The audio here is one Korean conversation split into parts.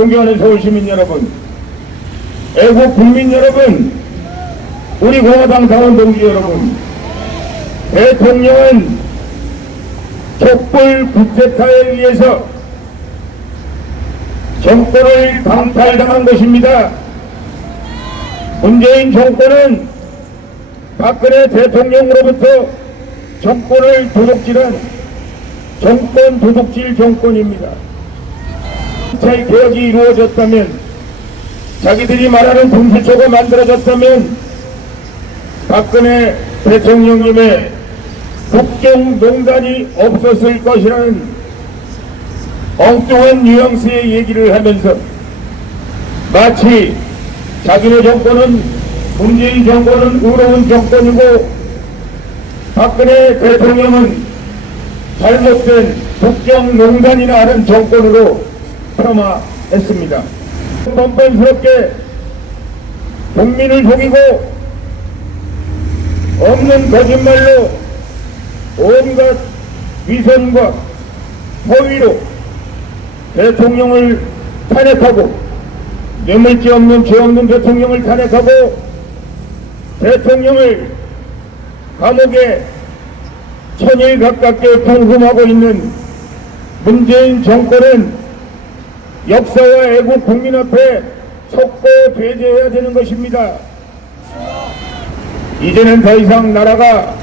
존경하는 서울시민 여러분, 애국 국민 여러분, 우리 공화당 당원 동지 여러분, 대통령은 촛불 국제타에 의해서 정권을 강탈당한 것입니다. 문재인 정권은 박근혜 대통령으로부터 정권을 도둑질한 정권 도둑질 정권입니다. 잘 개혁이 이루어졌다면 자기들이 말하는 공수처가 만들어졌다면 박근혜 대통령님의 국정농단이 없었을 것이라는 엉뚱한 뉘앙스의 얘기를 하면서 마치 자기네 정권은 문재인 정권은 의로운 정권이고 박근혜 대통령은 잘못된 국정농단이나 하는 정권으로 폄하했습니다. 번번스럽게 국민을 속이고 없는 거짓말로 온갖 위선과 허위로 대통령을 탄핵하고 뇌물죄 없는 죄 없는 대통령을 탄핵하고 대통령을 감옥에 천일 가깝게 통금하고 있는 문재인 정권은 역사와 애국 국민 앞에 속고 배제해야 되는 것입니다. 이제는 더 이상 나라가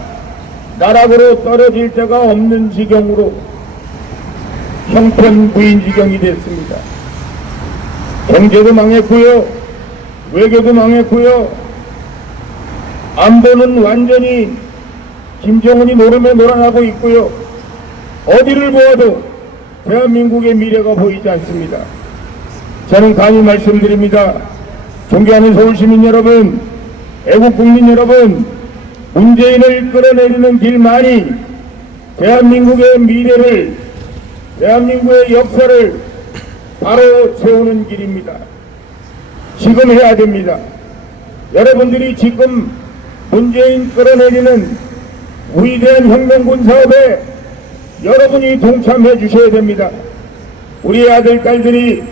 나락으로 떨어질 데가 없는 지경으로 형편부인 지경이 됐습니다. 경제도 망했고요. 외교도 망했고요. 안보는 완전히 김정은이 노름에 놀아나고 있고요. 어디를 보아도 대한민국의 미래가 보이지 않습니다. 저는 감히 말씀드립니다. 존경하는 서울시민 여러분, 애국 국민 여러분, 문재인을 끌어내리는 길만이 대한민국의 미래를, 대한민국의 역사를 바로 세우는 길입니다. 지금 해야 됩니다. 여러분들이 지금 문재인 끌어내리는 위대한 혁명군 사업에 여러분이 동참해 주셔야 됩니다. 우리 아들, 딸들이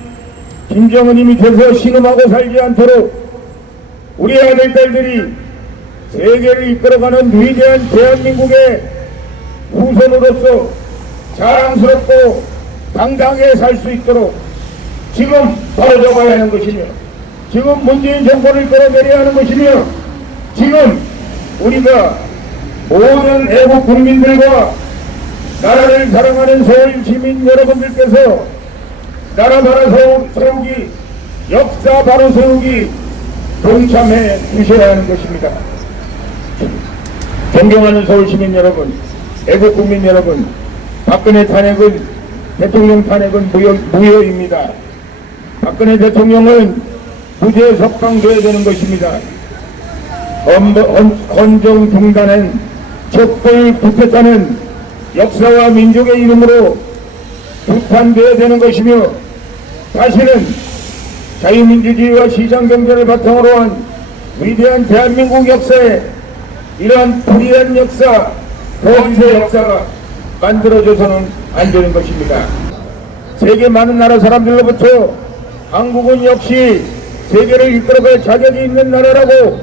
김정은이 밑에서 신음하고 살지 않도록 우리 아들, 딸들이 세계를 이끌어가는 위대한 대한민국의 후손으로서 자랑스럽고 당당하게 살 수 있도록 지금 바로 잡아야 하는 것이며 지금 문재인 정권을 끌어내려야 하는 것이며 지금 우리가 모든 애국 국민들과 나라를 사랑하는 서울 시민 여러분들께서 나라 바로 세우- 세우기 역사 바로 세우기 동참해 주셔야 하는 것입니다. 존경하는 서울 시민 여러분, 애국 국민 여러분, 박근혜 탄핵은 대통령 탄핵은 무효, 무효입니다. 박근혜 대통령은 무죄 석방돼야 되는 것입니다. 헌정 중단은 촛불 국회타는 역사와 민족의 이름으로 규탄되어야 되는 것이며 다시는 자유민주주의와 시장경제를 바탕으로 한 위대한 대한민국 역사에 이러한 불의한 역사, 거짓의 역사가 만들어져서는 안 되는 것입니다. 세계 많은 나라 사람들로부터 한국은 역시 세계를 이끌어갈 자격이 있는 나라라고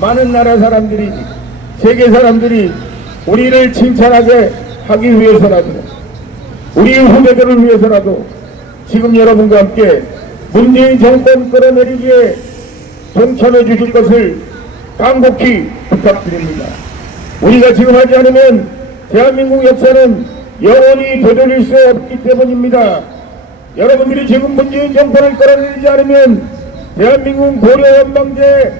많은 나라 사람들이 세계 사람들이 우리를 칭찬하게 하기 위해서라도 우리 후배들을 위해서라도 지금 여러분과 함께 문재인 정권 끌어내리기에 동참해 주실 것을 간곡히 부탁드립니다. 우리가 지금 하지 않으면 대한민국 역사는 영원히 되돌릴 수 없기 때문입니다. 여러분들이 지금 문재인 정권을 끌어내리지 않으면 대한민국 고려 연방제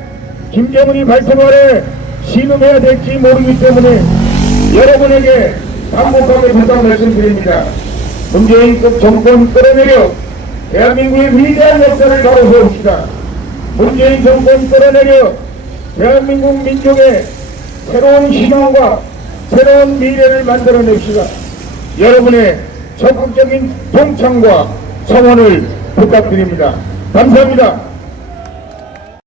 김정은이 발표 아래 신음해야 될지 모르기 때문에 여러분에게 간곡하게 부탁 말씀드립니다. 문재인급 정권 끌어내려 대한민국의 위대한 역사를 바로 세웁시다. 문재인 정권 끌어내려 대한민국 민족의 새로운 희망과 새로운 미래를 만들어냅시다. 여러분의 적극적인 동참과 성원을 부탁드립니다. 감사합니다.